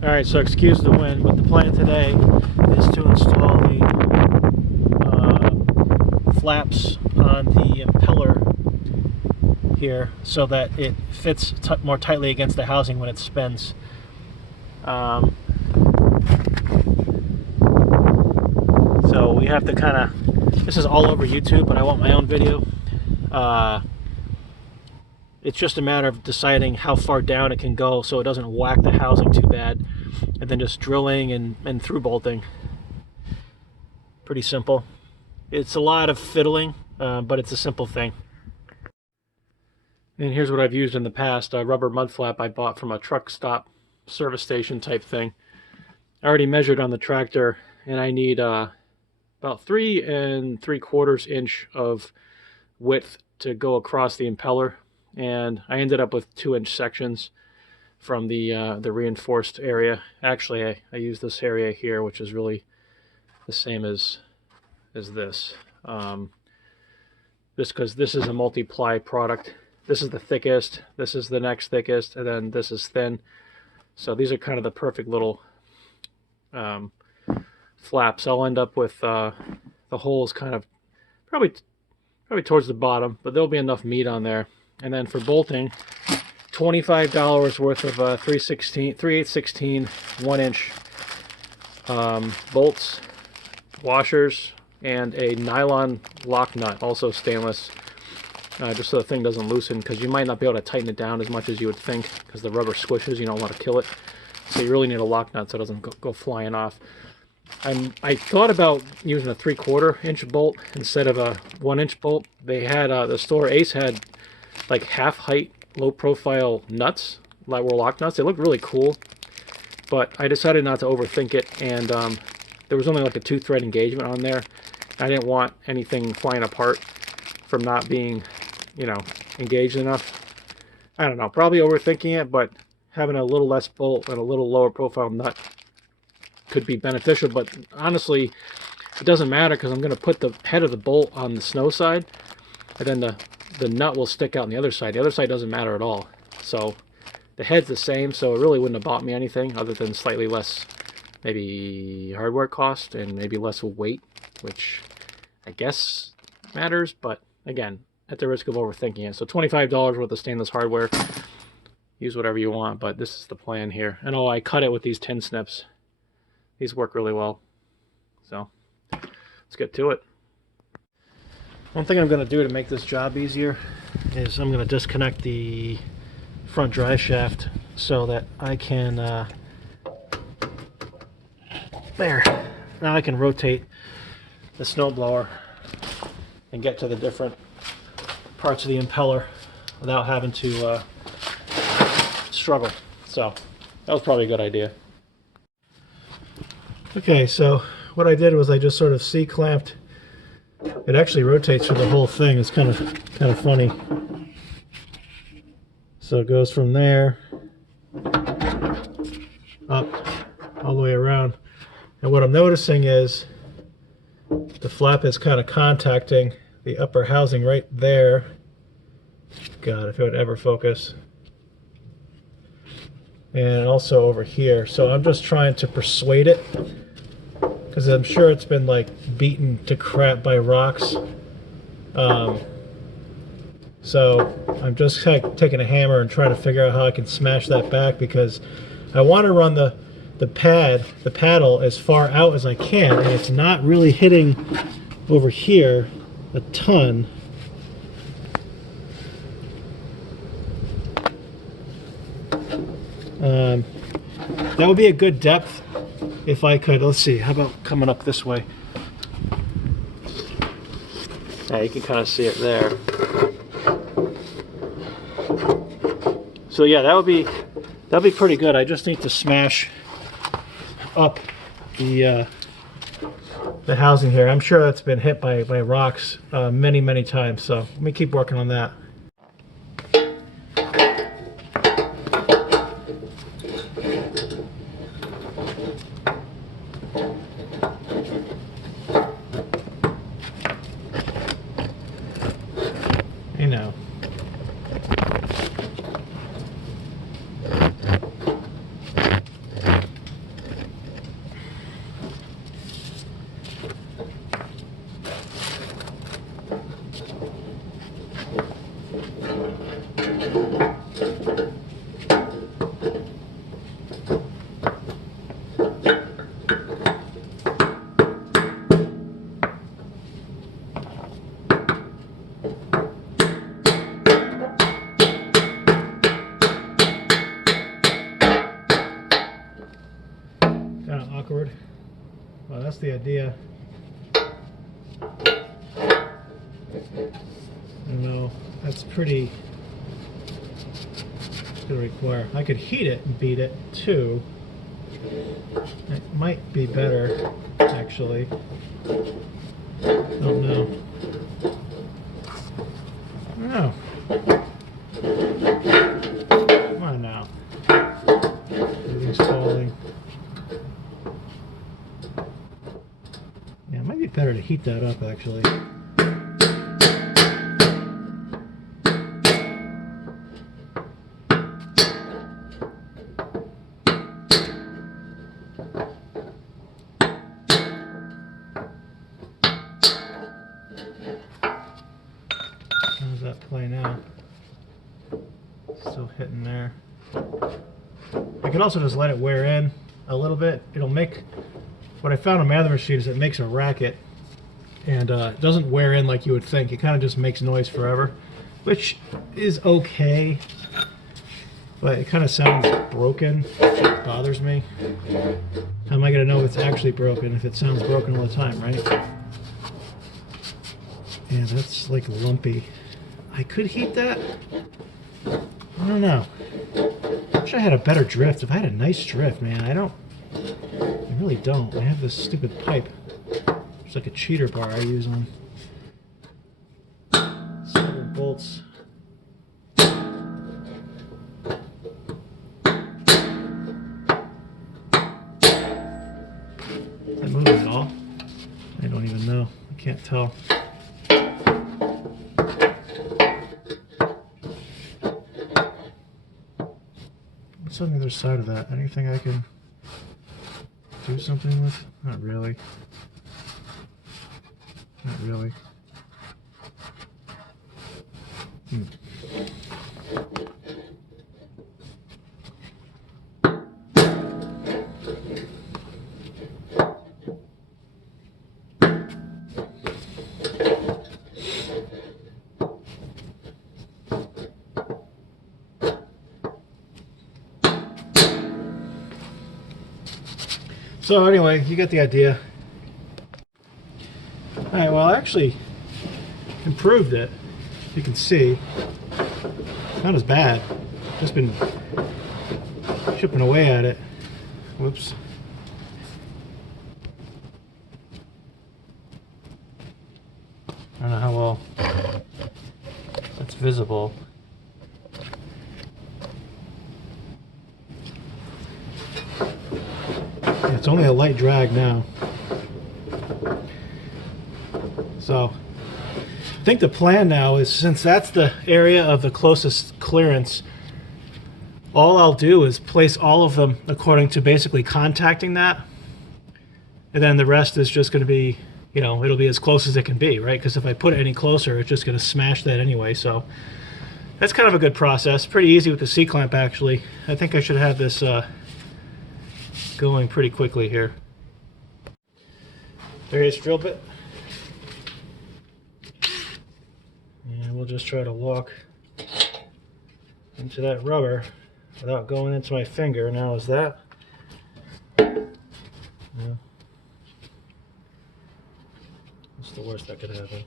Alright, so excuse the wind, but the plan today is to install the flaps on the impeller here so that it fits more tightly against the housing when it spins. So we have to kind of, this is all over YouTube, but I want my own video. It's just a matter of deciding how far down it can go so it doesn't whack the housing too bad, and then just drilling and through bolting. Pretty simple. It's a lot of fiddling, but it's a simple thing. And here's what I've used in the past: a rubber mud flap I bought from a truck stop service station type thing. I already measured on the tractor, and I need about 3 3/4 inch of width to go across the impeller, and I ended up with 2-inch sections from the reinforced area. Actually, I used this area here, which is really the same as this. Just because this is a multi-ply product. This is the thickest, this is the next thickest, and then this is thin. So these are kind of the perfect little flaps. I'll end up with the holes kind of probably towards the bottom, but there'll be enough meat on there. And then for bolting, $25 worth of 3/8/16 1-inch bolts, washers, and a nylon lock nut, also stainless, just so the thing doesn't loosen, because you might not be able to tighten it down as much as you would think, because the rubber squishes. You don't want to kill it, so you really need a lock nut so it doesn't go flying off. I thought about using a 3/4 inch bolt instead of a 1-inch bolt. They had the store Ace had like half height low profile nuts that were lock nuts. They looked really cool, but I decided not to overthink it, and there was only like a 2-thread engagement on there. I didn't want anything flying apart from not being, you know, engaged enough. I don't know, probably overthinking it, but having a little less bolt and a little lower profile nut could be beneficial. But honestly, it doesn't matter, because I'm going to put the head of the bolt on the snow side, and then the nut will stick out on the other side. The other side doesn't matter at all. So the head's the same, so it really wouldn't have bought me anything other than slightly less, maybe hardware cost and maybe less weight, which I guess matters, but again, at the risk of overthinking it. So $25 worth of stainless hardware. Use whatever you want, but this is the plan here. And oh, I cut it with these tin snips. These work really well. So let's get to it. One thing I'm going to do to make this job easier is I'm going to disconnect the front drive shaft so that I can there. Now I can rotate the snowblower and get to the different parts of the impeller without having to struggle. So that was probably a good idea. Okay, so what I did was I just sort of C-clamped. It actually rotates through the whole thing. It's kind of funny. So it goes from there up all the way around. And what I'm noticing is the flap is kind of contacting the upper housing right there. God, if it would ever focus. And also over here. So I'm just trying to persuade it, because I'm sure it's been like beaten to crap by rocks. So I'm just like taking a hammer and trying to figure out how I can smash that back, because I want to run the paddle as far out as I can, and it's not really hitting over here a ton. That would be a good depth if I could. Let's see, how about coming up this way? Yeah, you can kind of see it there. So yeah, that'd be pretty good. I just need to smash up the housing here. I'm sure that's been hit by rocks many times. So let me keep working on that. You know. that's the idea. No, that's pretty. It's gonna require. I could heat it and beat it too. It might be better, actually. Don't know. No. Come on now. Everything's falling. Yeah, it might be better to heat that up, actually. How does that play now? Still hitting there. I could also just let it wear in a little bit. It'll make, what I found on my other machine is it makes a racket, and it doesn't wear in like you would think. It kind of just makes noise forever, which is okay, but it kind of sounds broken. It bothers me. How am I going to know if it's actually broken if it sounds broken all the time, right? Yeah, that's like lumpy. I could heat that. I don't know. I wish I had a better drift. If I had a nice drift, man, I really don't. I have this stupid pipe. It's like a cheater bar I use on soldered bolts. Is that moving at all? I don't even know. I can't tell. What's on the other side of that? Anything I can do something with? Not really. Not really. So anyway, you get the idea. Alright, well I actually improved it. You can see. Not as bad. Just been chipping away at it. Whoops. I don't know how well that's visible. It's only a light drag now. So I think the plan now is, since that's the area of the closest clearance, all I'll do is place all of them according to basically contacting that, and then the rest is just going to be, you know, it'll be as close as it can be, right? Because if I put it any closer, it's just going to smash that anyway. So that's kind of a good process. Pretty easy with the C-clamp, actually. I think I should have this going pretty quickly here. Various drill bit. And we'll just try to walk into that rubber without going into my finger. Now is that? Yeah. What's the worst that could happen?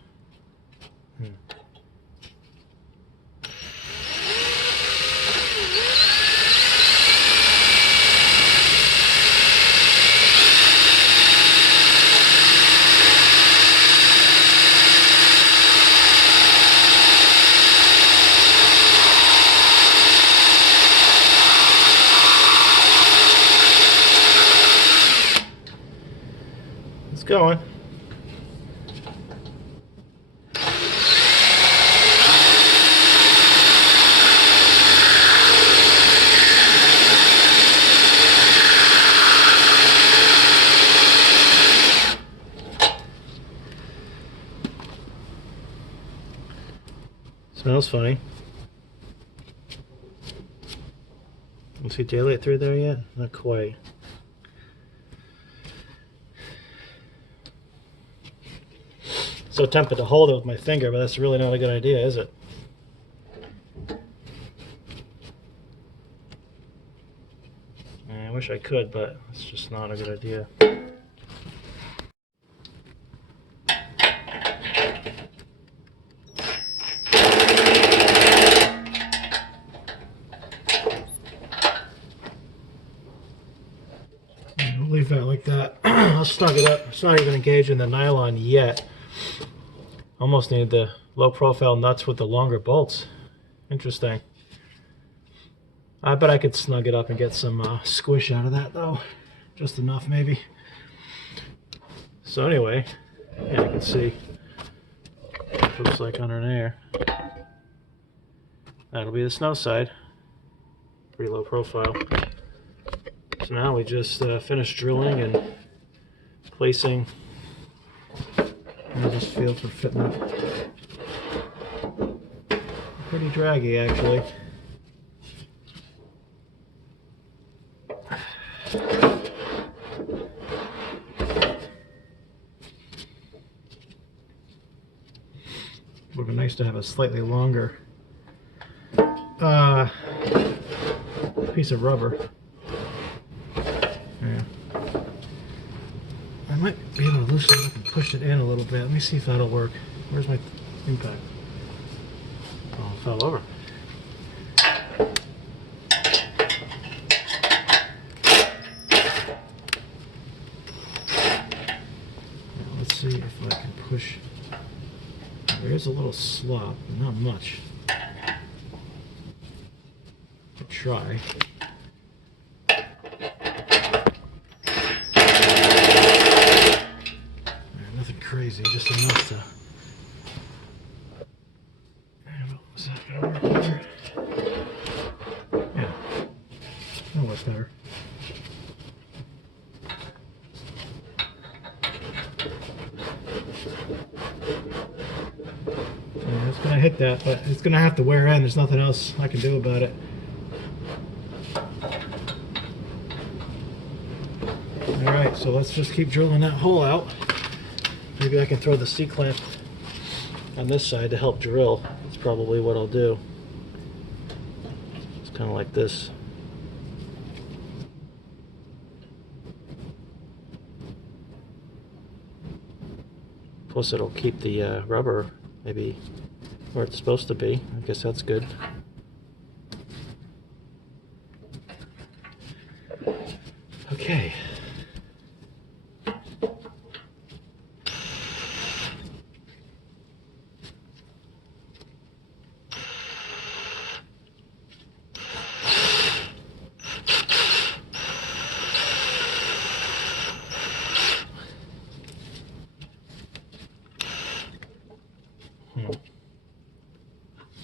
It's going. Smells funny. You see daylight through there yet? Not quite. So tempted to hold it with my finger, but that's really not a good idea, is it? I wish I could, but it's just not a good idea. I'll snug it up. It's not even engaged in the nylon yet. Almost need the low profile nuts with the longer bolts. Interesting. I bet I could snug it up and get some squish out of that though. Just enough maybe. So anyway, yeah, you can see what it looks like under there. That'll be the snow side. Pretty low profile. So now we just finished drilling and placing. There's this field for fitting up. Pretty draggy actually. Would be nice to have a slightly longer piece of rubber. Yeah. I might be able to loosen it up and push it in a little bit. Let me see if that'll work. Where's my impact? Oh, it fell over. Now, let's see if I can push. There is a little slop, but not much. I'll try. Nothing crazy, just enough to. Is that gonna work better? Yeah, that works better. Yeah, it's gonna hit that, but it's gonna have to wear in. There's nothing else I can do about it. Alright, so let's just keep drilling that hole out. Maybe I can throw the C-clamp on this side to help drill. That's probably what I'll do. It's kind of like this. Plus it'll keep the rubber maybe where it's supposed to be. I guess that's good. Okay.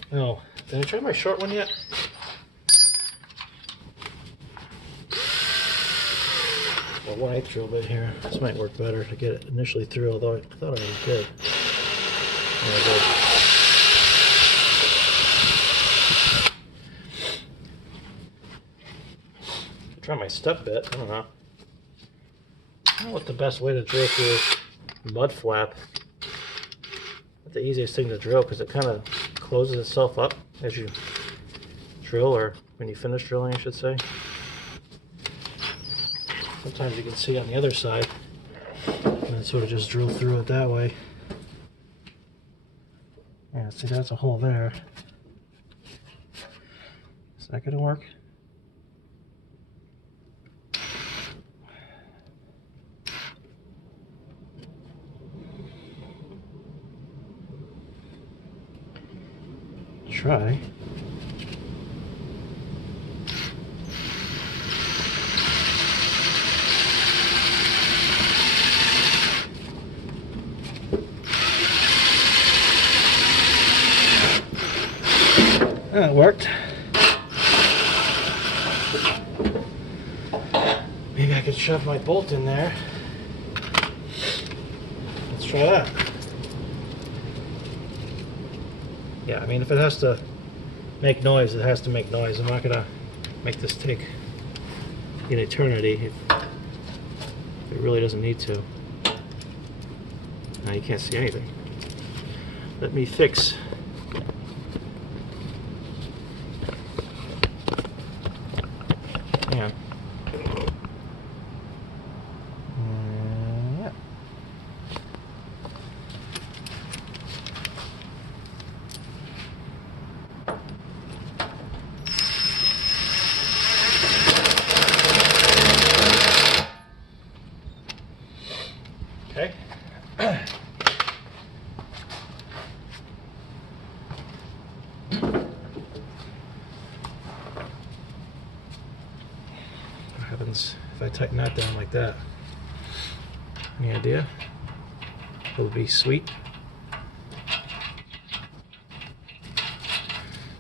Oh, did I try my short one yet? Well, 1/8 drill bit here. This might work better to get it initially through, although I thought I was good. Yeah, good. Try my step bit. I don't know. I don't know what the best way to drill through mud flap. Not the easiest thing to drill because it kind of closes itself up as you drill, or when you finish drilling, I should say. Sometimes you can see on the other side, and then sort of just drill through it that way. Yeah, see, that's a hole there. Is that gonna work? Try. That worked. Maybe I could shove my bolt in there. Let's try that. Yeah, I mean, if it has to make noise, it has to make noise. I'm not gonna make this take an eternity if it really doesn't need to. Now you can't see anything. Let me fix. Yeah. Yeah. happens if I tighten that down like that? Any idea? It would be sweet.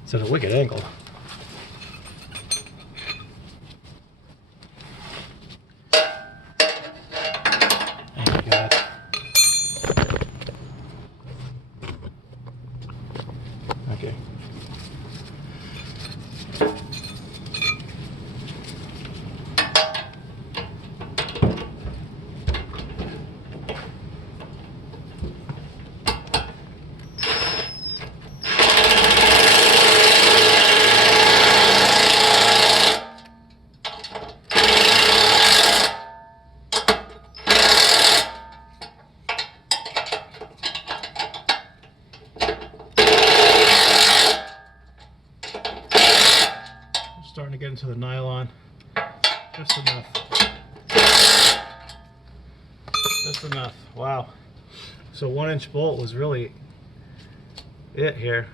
It's at a wicked angle. Oh my God. Okay. Starting to get into the nylon. Just enough. Just enough. Wow. So 1-inch bolt was really it here.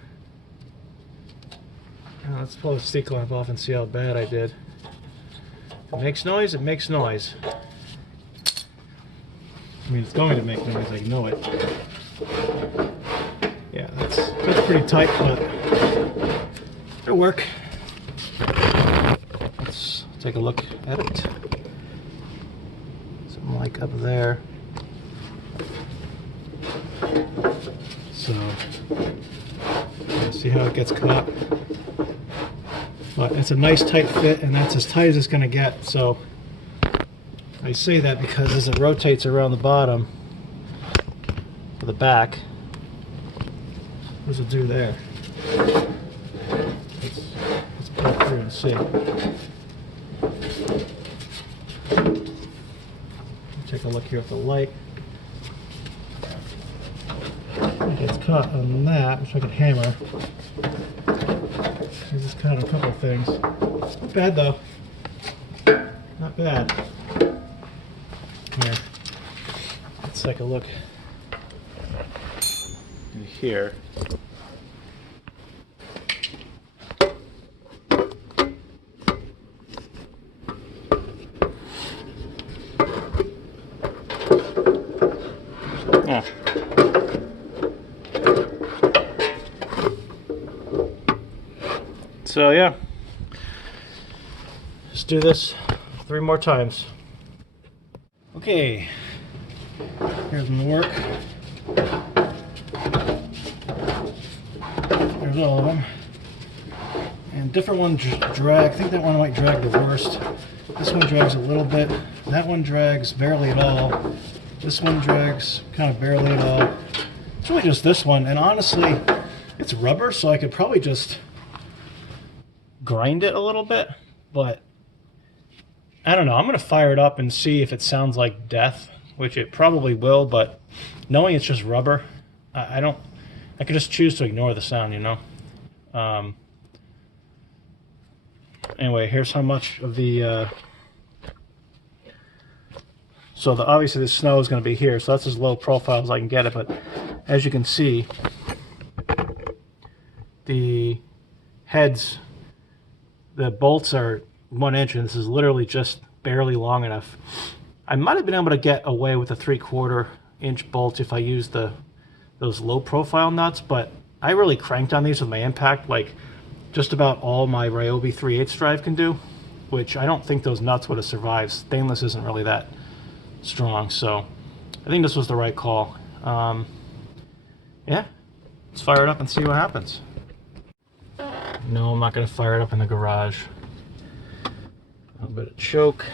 Now let's pull the C-clamp off and see how bad I did. If it makes noise, it makes noise. I mean, it's going to make noise, I know it. Yeah, that's pretty tight, but it'll work. Let's take a look at it. Something like up there. So, see how it gets caught. But it's a nice tight fit, and that's as tight as it's going to get. So I say that because as it rotates around the bottom of the back, what does it do there? Let's put it through and see. Take a look here at the light. It gets caught on that, which I could hammer. I just caught a couple of things. Not bad though. Not bad. Here. Let's take a look in here. Yeah. So yeah, let's do this 3 more times. Okay, here's my work. There's all of them. And different ones drag. I think that one might drag the worst. This one drags a little bit. That one drags barely at all. This one drags kind of barely at all. It's really just this one. And honestly, it's rubber, so I could probably just grind it a little bit. But I don't know. I'm going to fire it up and see if it sounds like death, which it probably will. But knowing it's just rubber, I could just choose to ignore the sound, you know. Anyway, here's how much of the obviously the snow is going to be here, so that's as low profile as I can get it. But as you can see, the heads, the bolts are 1 inch, and this is literally just barely long enough. I might have been able to get away with a 3/4 inch bolt if I used those low profile nuts, but I really cranked on these with my impact, like just about all my Ryobi 3/8 drive can do, which I don't think those nuts would have survived. Stainless isn't really that strong, so I think this was the right call. Yeah, let's fire it up and see what happens. No, I'm not going to fire it up in the garage. A little bit of choke.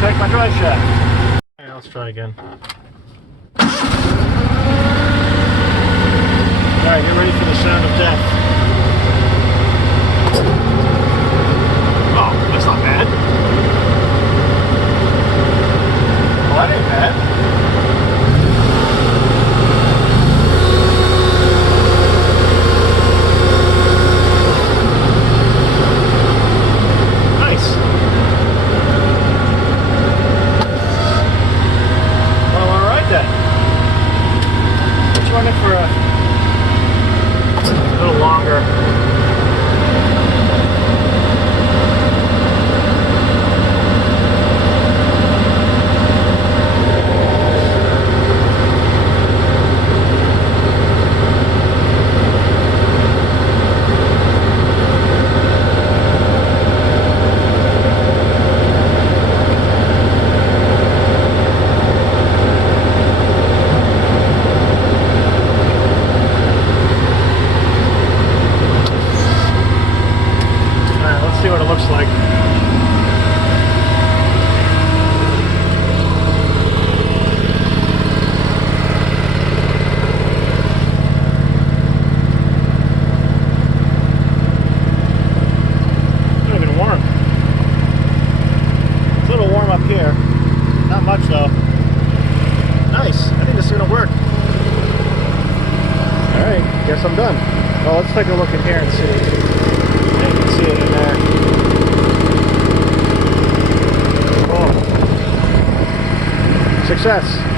Take my drive shaft. All right, let's try again. Alright, get ready for the sound of death. Oh, that's not bad. Oh, that ain't bad. Nice. Well, alright then. Let's run it for a little longer. See what it looks like. Not even warm. It's a little warm up here. Not much though. Nice. I think this is gonna work. Alright, guess I'm done. Well, let's take a look in here and see. Yeah, you can see it in there. Oh. Success.